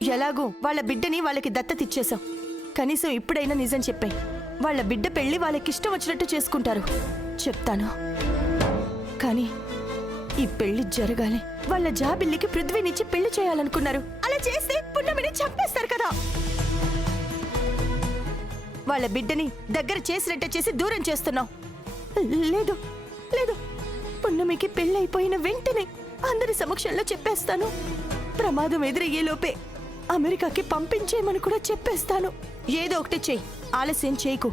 ఎలాగూ వాళ్ళ బిడ్డని వాళ్ళకి దత్తతిచ్చేశాం. కనీసం ఇప్పుడైనా నిజం చెప్పాయి. వాళ్ళ బిడ్డ పెళ్లి వాళ్ళకిష్టం వచ్చినట్టు చేసుకుంటారు. చెప్తాను. కానీ ఈ పెళ్లి జరగాలి. వాళ్ళ జాబిల్లికి పృథ్వీనిచ్చి పెళ్లి చేయాలనుకున్నారు. అలా చేస్తే పున్నమిని చంపేస్తారు కదా. వాళ్ళ బిడ్డని దగ్గర చేసినట్టే చేసి దూరం చేస్తున్నావు. లేదు లేదు, పున్నమికి పెళ్లి అయిపోయిన వెంటనే అందరి సమక్షంలో చెప్పేస్తాను. ప్రమాదం ఎదురయ్యేలోపే అమెరికాకి పంపించేయమని కూడా చెప్పేస్తాను. ఏదో ఒకటి చెయ్యి, ఆలస్యం చేయకు.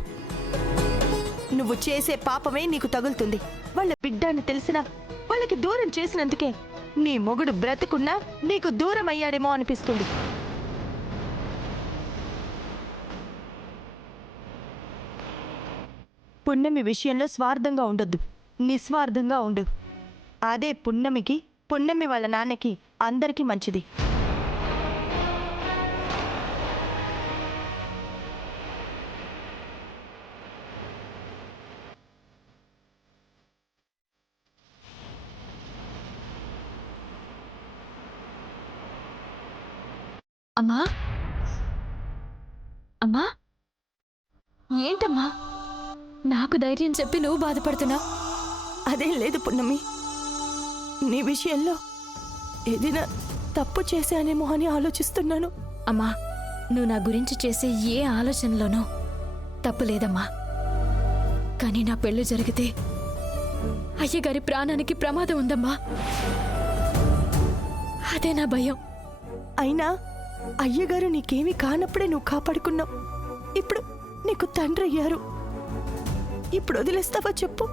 నువ్వు చేసే పాపమే నీకు తగులుతుంది. వాళ్ళ బిడ్డ అని తెలిసినా వాళ్ళకి దూరం చేసినందుకే నీ మొగుడు బ్రతుకున్నా నీకు దూరం అయ్యాడేమో అనిపిస్తుంది. పున్నమి విషయంలో స్వార్థంగా ఉండొద్దు, నిస్వార్థంగా ఉండు. అదే పున్నమికి, పున్నమి వాళ్ళ నాన్నకి, అందరికీ మంచిది. అమ్మా అమ్మా, ఏంటమ్మా నాకు ధైర్యం చెప్పి నువ్వు బాధపడుతున్నావు? అదేం లేదు పున్నమి, నీ విషయంలో ఏదైనా తప్పు చేశానేమో అని ఆలోచిస్తున్నాను. అమ్మా, నువ్వు నా గురించి చేసే ఏ ఆలోచనలోనూ తప్పు లేదమ్మా. కానీ నా పెళ్లి జరిగితే అయ్యగారి ప్రాణానికి ప్రమాదం ఉందమ్మా. అదే నా భయం. అయినా అయ్యగారు నీకేమీ కానప్పుడే నువ్వు కాపాడుకున్నావు. ఇప్పుడు నీకు తండ్రి అయ్యారు. ఇప్పుడు వదిలేస్తావా చెప్పు?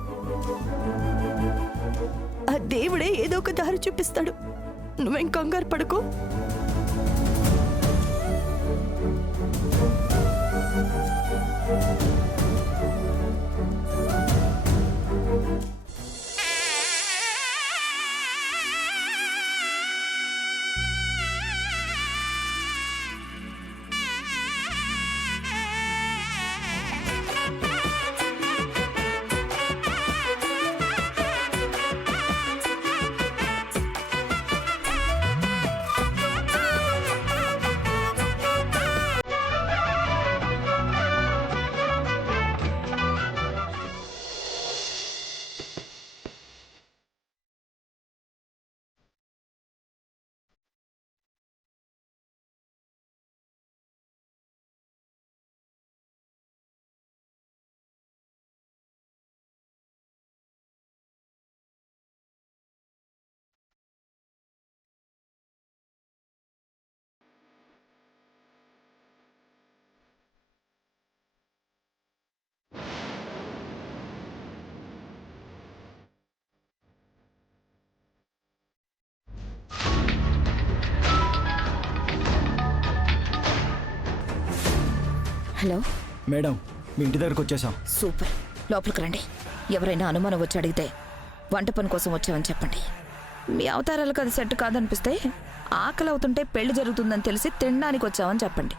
ఆ దేవుడే ఏదో ఒక దారి చూపిస్తాడు. నువ్వేం కంగారు పడుకో. హలో మేడం, మీ ఇంటి దగ్గరకు వచ్చేసాం. సూపర్. లోపలికి రండి. ఎవరైనా అనుమానం వచ్చి అడిగితే వంట పని కోసం వచ్చామని చెప్పండి. మీ అవతారాలకు అది సెట్ కాదనిపిస్తే ఆకలి అవుతుంటే పెళ్లి జరుగుతుందని తెలిసి తినడానికి వచ్చామని చెప్పండి.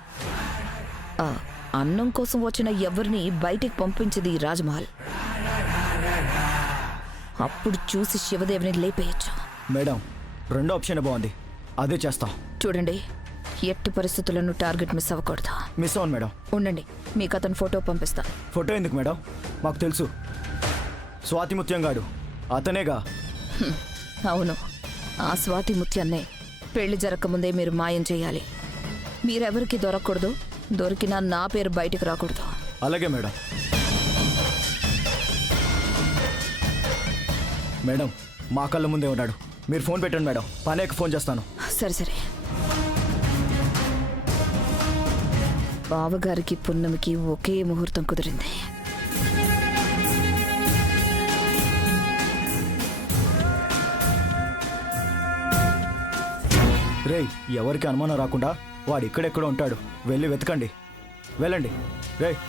అన్నం కోసం వచ్చిన ఎవరిని బయటికి పంపించింది ఈ రాజమహల్. అప్పుడు చూసి శివదేవిని లేపేయచ్చు. మేడం, రెండో ఆప్షన్ బాగుంది, అదే చేస్తాం. చూడండి, ఎట్టి పరిస్థితులను టార్గెట్ మిస్ అవ్వకూడదు. మిస్ అవును మేడం. ఉండండి, మీకు అతను ఫోటో పంపిస్తా. ఫోటో ఎందుకు మేడం? మాకు తెలుసు, స్వాతి ముత్యం గాడు అతనేగా. అవును, ఆ స్వాతి ముత్యాన్నే పెళ్లి జరగకముందే మీరు మాయం చేయాలి. మీరెవరికి దొరకకూడదు, దొరికినా నా పేరు బయటికి రాకూడదు. అలాగే మేడం. మేడం, మా కళ్ళ ముందే ఉన్నాడు, మీరు ఫోన్ పెట్టండి మేడం. పనేకి ఫోన్ చేస్తాను. సరే సరే. బావగారికి పున్నమికి ఒకే ముహూర్తం కుదిరింది. రేయ్, ఎవరికి అనుమానం రాకుండా వాడు ఇక్కడెక్కడ ఉంటాడు, వెళ్ళి వెతకండి. వెళ్ళండి రేయ్.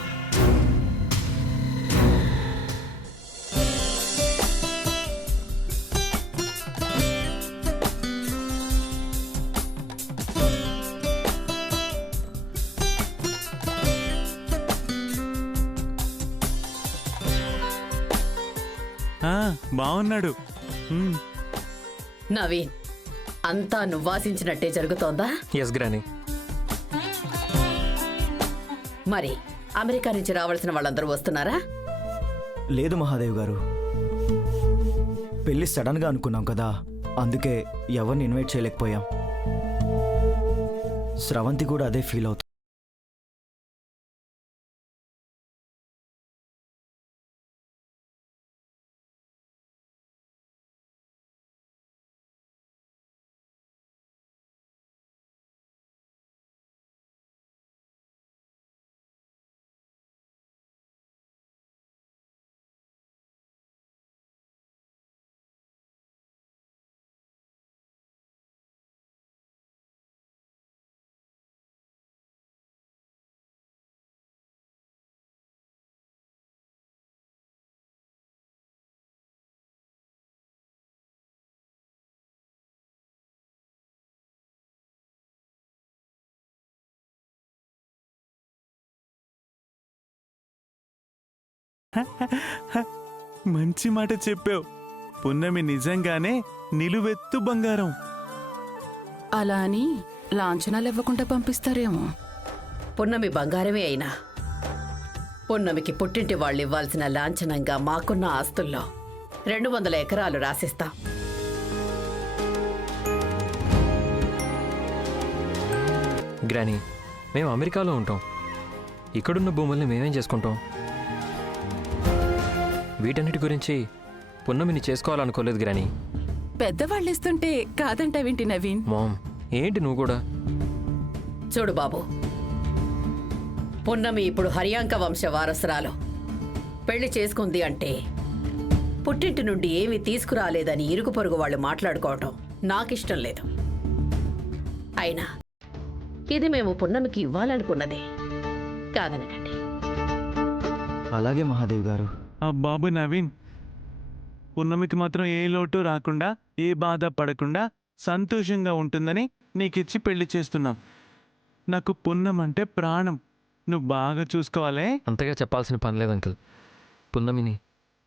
బాగున్నాడు. నవీన్, అంతా నువ్వాసించినట్టే జరుగుతోందా? ఎస్ గ్రాని. మరి అమెరికా నుంచి రావాల్సిన వాళ్ళందరూ వస్తున్నారా? లేదు మహాదేవ్ గారు, పెళ్ళి సడన్గా అనుకున్నాం కదా, అందుకే ఎవరిని ఇన్వైట్ చేయలేకపోయాం. స్రవంతి కూడా అదే ఫీల్ అవుతుంది. మంచి మాట చెప్పావు పున్నమి, నిజంగానే నిలువెత్తు బంగారం. అలా అని లాంఛనాలు ఇవ్వకుండా పంపిస్తారేమో. పున్నమి బంగారమే అయినా పున్నమికి పుట్టింటి వాళ్ళు ఇవ్వాల్సిన లాంఛనంగా మాకున్న ఆస్తుల్లో 200 ఎకరాలు రాసిస్తాం. గ్రానీ, మేము అమెరికాలో ఉంటాం. ఇక్కడున్న భూముల్ని మేమేం చేసుకుంటాం? వీటన్నిటి గురించి పున్నమిని చేసుకోవాలనుకోలేదు గ్రానీ. పెద్దవాళ్ళు ఇస్తుంటే కాదంటావేంటి నవీన్? మామ్, ఏంటి నువ్వు కూడా? చూడు బాబు, పున్నమి ఇప్పుడు హరియాంక వంశ వారసురాలు. పెళ్లి చేసుకుంది అంటే పుట్టింటి నుండి ఏమీ తీసుకురాలేదని ఇరుగు పొరుగు వాళ్ళు మాట్లాడుకోవటం నాకిష్టం లేదు. అయినా ఇది మేము పున్నమికి ఇవ్వాలనుకున్నదే, కాదనకండి. అలాగే మహాదేవ్ గారు. ఆ బాబు నవీన్, పున్నమికి మాత్రం ఏ లోటు రాకుండా, ఏ బాధ పడకుండా సంతోషంగా ఉంటుందని నీకిచ్చి పెళ్లి చేస్తున్నాం. నాకు పున్నం అంటే ప్రాణం. నువ్వు బాగా చూసుకోవాలే. అంతగా చెప్పాల్సిన పని లేదు అంకుల్. పున్నమిని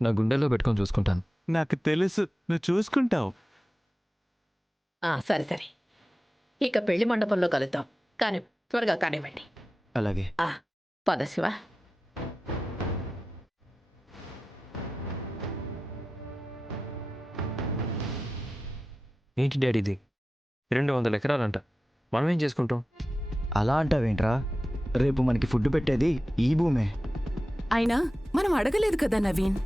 నా గుండెల్లో పెట్టుకొని చూసుకుంటాను. నాకు తెలుసు, నువ్వు చూసుకుంటావు. సరే సరే, ఇక పెళ్లి మండపంలో కలుద్దాం. కానీ త్వరగా కానివ్వండి. అలాగే. పద శివ. ఏంటి డాడీ ఇది? 200 ఎకరాలంట. మనం ఏం చేసుకుంటాం? అలా అంటావేంట్రా? రేపు మనకి ఫుడ్ పెట్టేది ఈ భూమే. అయినా మనం అడగలేదు కదా నవీన్.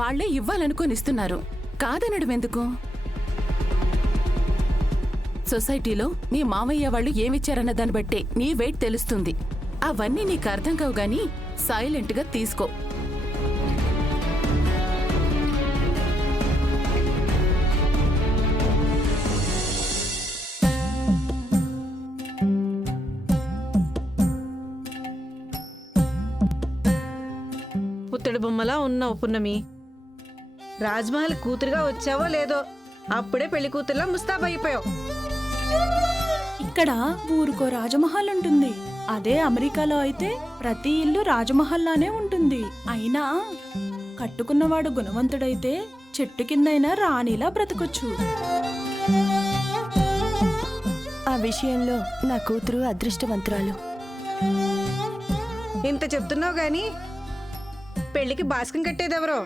వాళ్లే ఇవ్వాలనుకొని ఇస్తున్నారు, కాదనడం ఎందుకు? సొసైటీలో నీ మామయ్య వాళ్ళు ఏమిచ్చారన్న దాన్ని బట్టే నీ వెయిట్ తెలుస్తుంది. అవన్నీ నీకు అర్థం కావు గాని సైలెంట్గా తీసుకో. పుత్తడి బొమ్మలా ఉన్నావు పున్నమి. రాజ్మహల్ కూతురుగా వచ్చావో లేదో, అప్పుడే పెళ్లి కూతురులా ముస్తాబైపోయావు. ఇక్కడ ఊరుకో రాజమహల్ ఉంటుంది. అదే అమెరికాలో అయితే ప్రతి ఇల్లు రాజమహల్లానే ఉంటుంది. అయినా కట్టుకున్నవాడు గుణవంతుడైతే చెట్టు కిందైనా రాణిలా బ్రతకొచ్చు. ఆ విషయంలో నా కూతురు అదృష్టవంతురాలు. ఇంత చెప్తున్నావు గాని పెళ్లికి బాస్కం కట్టేదెవరో?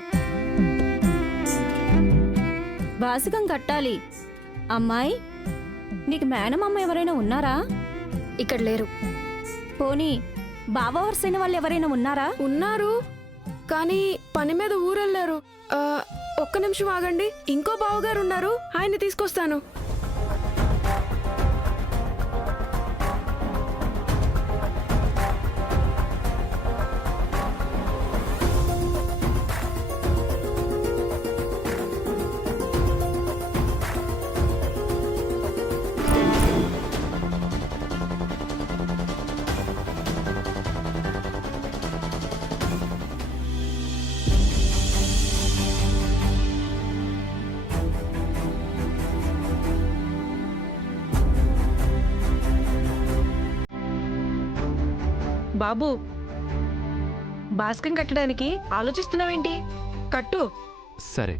బాసికం కట్టాలి. అమ్మాయి, నీకు మేనమామ ఎవరైనా ఉన్నారా? ఇక్కడ లేరు. పోనీ బావ వరుసైన వాళ్ళు ఎవరైనా ఉన్నారా? ఉన్నారు, కానీ పని మీద ఊరెళ్ళారు. ఒక్క నిమిషం ఆగండి, ఇంకో బావగారు ఉన్నారు, ఆయన్ని తీసుకొస్తాను. బాబు, బాస్కం కట్టడానికి ఆలోచిస్తున్నావేంటి? కట్టు. సరే.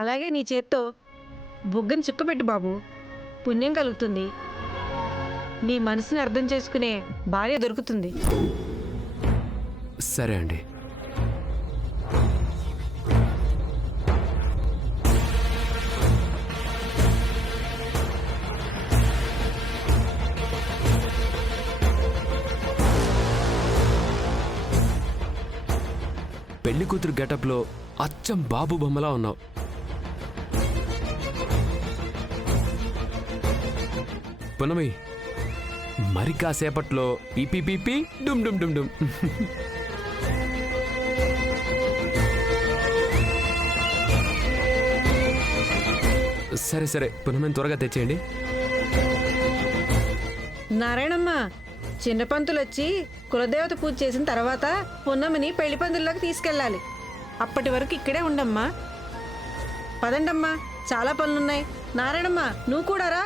అలాగే నీ చేత్తో బుగ్గని చుక్కబెట్టు బాబు, పుణ్యం కలుగుతుంది. నీ మనసుని అర్థం చేసుకునే భార్య దొరుకుతుంది. సరే అండి. పెళ్లి కూతురు గెటప్లో అచ్చం బాబు బొమ్మలా ఉన్నావు. పునమి, మరి కాసేపట్లో పీపీ డుమ్ డుమ్ డుమ్ డుమ్. సరే సరే, పునమిని త్వరగా తెచ్చేయండి. నారాయణమ్మ, చిన్న పంతులు వచ్చి కులదేవత పూజ చేసిన తర్వాత పున్నమిని పెళ్లి పందిల్లోకి తీసుకెళ్ళాలి. అప్పటి వరకు ఇక్కడే ఉండమ్మా. పదండమ్మా, చాలా పనులున్నాయి. నారాయణమ్మ, నువ్వు కూడా రా.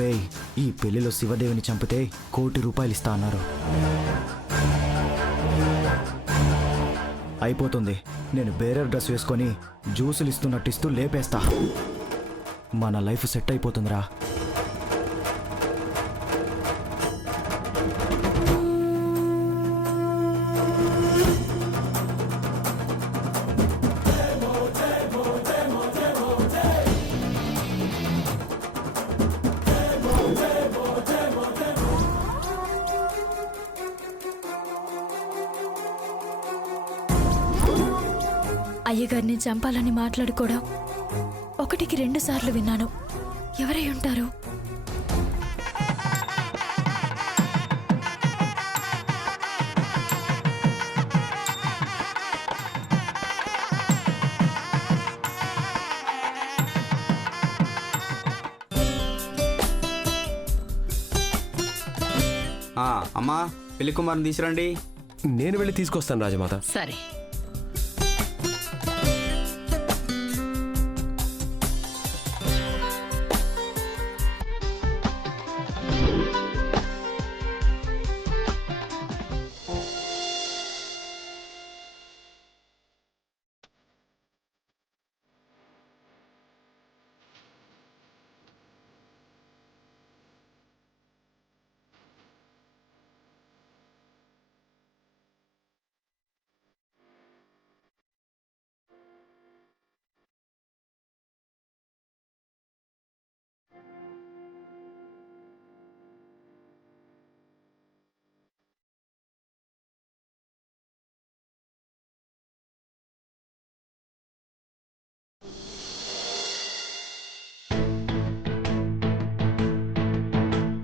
రేయ్, ఈ పెళ్లిలో శివదేవిని చంపితే ₹1 కోటి ఇస్తా అన్నారు. అయిపోతుంది. నేను బేరర్ డ్రెస్ వేసుకొని జ్యూసులు ఇస్తున్నట్టిస్తూ లేపేస్తా. మన లైఫ్ సెట్ అయిపోతుందిరా. అయ్యగారిని చంపాలని మాట్లాడుకోవడం 1కి 2 సార్లు విన్నాను. ఎవరై ఉంటారు? అమ్మా, పెళ్లి కుమారుని తీసురండి. నేను వెళ్ళి తీసుకొస్తాను రాజమాత. సరే.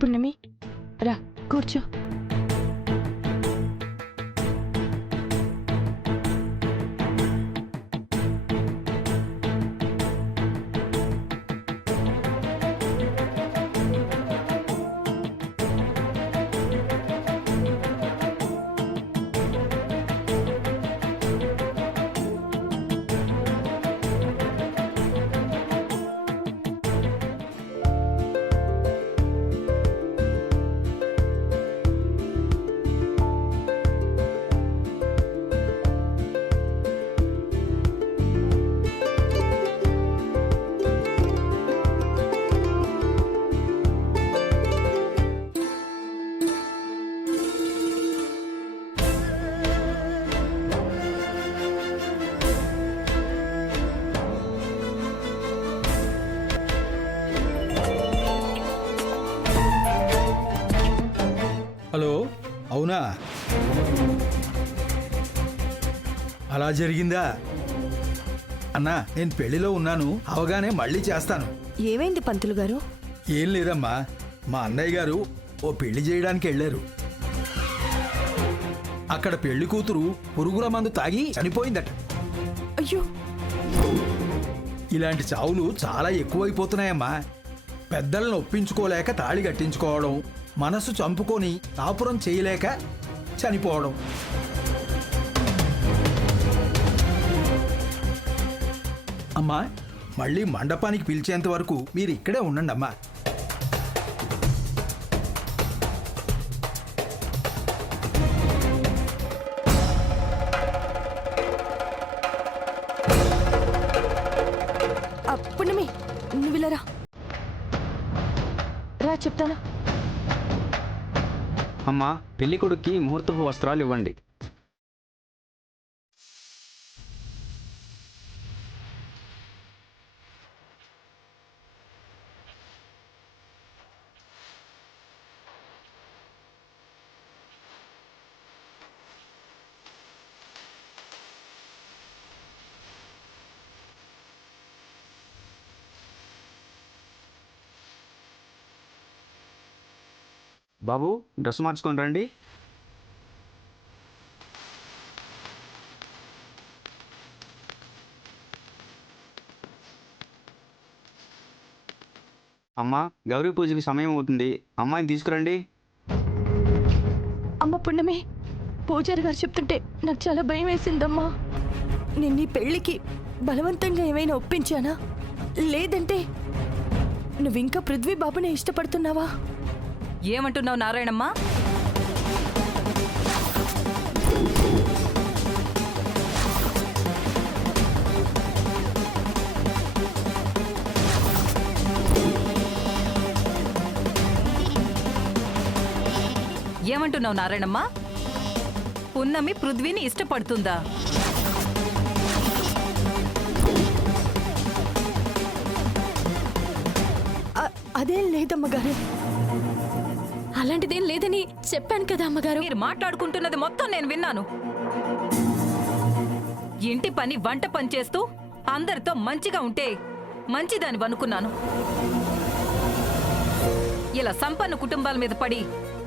పున్నమి, రా కూర్చో. అలా జరిగిందా? అన్నా, నేను పెళ్లిలో ఉన్నాను, అవగానే మళ్ళీ చేస్తాను. ఏమైంది పంతులు గారు? ఏం లేదమ్మా, మా అన్నయ్య గారు ఓ పెళ్లి చేయడానికి వెళ్ళారు. అక్కడ పెళ్లి కూతురు పురుగుల మందు తాగి చనిపోయిందట. అయ్యో, ఇలాంటి చావులు చాలా ఎక్కువైపోతున్నాయమ్మా. పెద్దలను ఒప్పించుకోలేక తాళి కట్టించుకోవడం, మనసు చంపుకొని కాపురం చేయలేక చనిపోవడం. అమ్మా, మళ్ళీ మండపానికి పిలిచేంత వరకు మీరు ఇక్కడే ఉండండి అమ్మా. పున్నమి, నువ్వు ఇలా రా చెప్తాను. అమ్మా, పెళ్లి కొడుక్కి ముహూర్తపు వస్త్రాలు ఇవ్వండి. బాబు, డ్రెస్ మార్చుకొని రండి. అమ్మా, గౌరీ పూజకి సమయం అవుతుంది, అమ్మాయిని తీసుకురండి. అమ్మ పున్నమి, పూజారి గారు చెప్తుంటే నాకు చాలా భయం వేసిందమ్మా. నేను నీ పెళ్లికి బలవంతంగా ఏమైనా ఒప్పించానా? లేదంటే నువ్వింకా పృథ్వీ బాబునే ఇష్టపడుతున్నావా? ఏమంటున్నావు నారాయణమ్మ? ఏమంటున్నావు నారాయణమ్మ? పున్నమి పృథ్వీని ఇష్టపడుతుందా? అదేం లేదమ్మగారు. అలాంటిదేం లేదని చెప్పాను కదా అమ్మగారు. మీరు మాట్లాడుకుంటున్నది మొత్తం నేను విన్నాను. ఇంటి పని, వంట పని చేస్తూ అందరితో మంచిగా ఉంటే మంచిదని అనుకున్నాను. ఇలా సంపన్న కుటుంబాల మీద పడి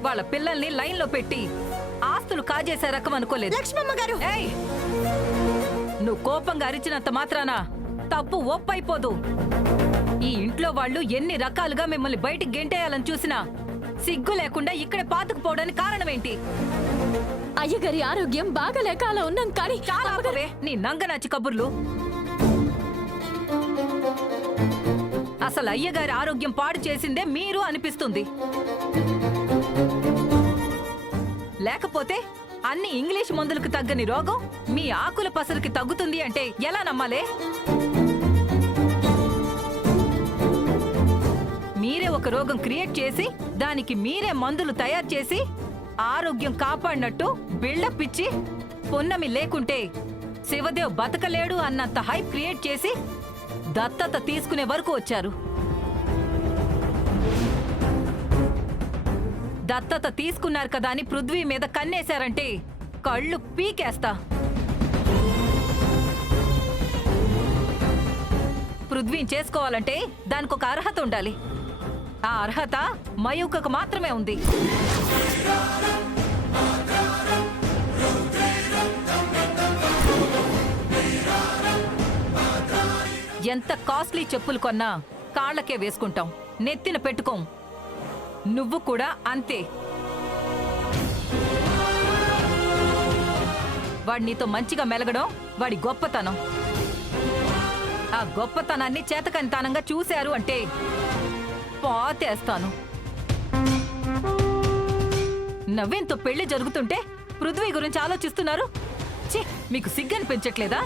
వాళ్ళ పిల్లల్ని లైన్లో పెట్టి ఆస్తులు కాజేసే రకం అనుకోలేదు. లక్ష్మమ్మ గారు, నువ్వు కోపంగా అరిచినంత మాత్రాన తప్పు ఒప్పైపోదు. ఈ ఇంట్లో వాళ్ళు ఎన్ని రకాలుగా మిమ్మల్ని బయటికి గెంటేయాలని చూసినా సిగ్గు లేకుండా ఇక్కడే పాతుకుపోవడానికి కారణం ఏంటి? అయ్యగారి ఆరోగ్యం బాగలేక అలా ఉన్నాం. కానీ చాలా నీ నంగనాచి కబుర్లు. అసలు అయ్యగారి ఆరోగ్యం పాడు చేసిందే మీరు అనిపిస్తుంది. లేకపోతే అన్ని ఇంగ్లీష్ మందులకు తగ్గని రోగం మీ ఆకుల పసరుకి తగ్గుతుంది అంటే ఎలా నమ్మాలే? మీరే ఒక రోగం క్రియేట్ చేసి దానికి మీరే మందులు తయారు చేసి ఆరోగ్యం కాపాడినట్టు బిల్డప్ ఇచ్చి పున్నమి లేకుంటే శివదేవ్ బతకలేడు అన్నంత హైప్ క్రియేట్ చేసి దత్తత తీసుకునే వరకు వచ్చారు. దత్తత తీసుకున్నారు కదా అని పృథ్వీ మీద కన్నేశారంటే కళ్ళు పీకేస్తా. పృథ్వీని చేసుకోవాలంటే దానికి ఒక అర్హత ఉండాలి. ఆ అర్హత మయూకకు మాత్రమే ఉంది. ఎంత కాస్ట్లీ చెప్పులు కొన్నా కాళ్ళకే వేసుకుంటాం, నెత్తిన పెట్టుకోం. నువ్వు కూడా అంతే. వాడి నీతో మంచిగా మెలగడం వాడి గొప్పతనం. ఆ గొప్పతనాన్ని చేతకంతానంగా చూశారు అంటే పాతేస్తాను. నవ్వేంతో పెళ్లి జరుగుతుంటే పృథ్వీ గురించి ఆలోచిస్తున్నారు. ఛీ, మీకు సిగ్గనిపించట్లేదా?